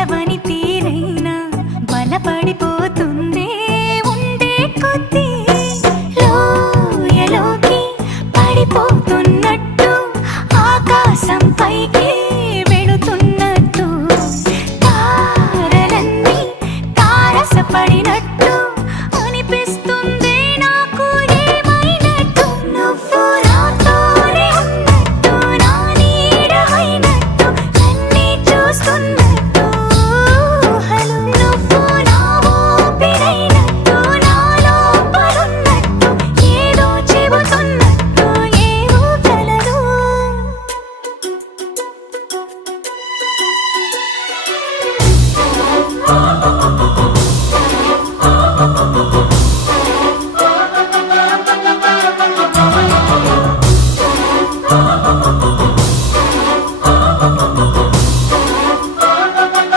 కలవని తీరైనా బలపడిపోతుందే ఉండే కొద్దీ లోయలోకి పడిపోతున్నట్టు ఆకాశం పైకి వెళుతున్నట్టు తారలన్నీ తారసపడినట్టు అనిపిస్తుంది నాకు ఏమైనట్టు నువ్వు నాతోనే ఉన్నట్టు నా నీడ అయినట్టు నన్నే చూస్తున్నట్టు ఊహలు నువ్వు నా ఊపిరైనట్టు నా లోపలున్నట్టు ఏదో చెబుతున్నట్టు ఏవో కలలు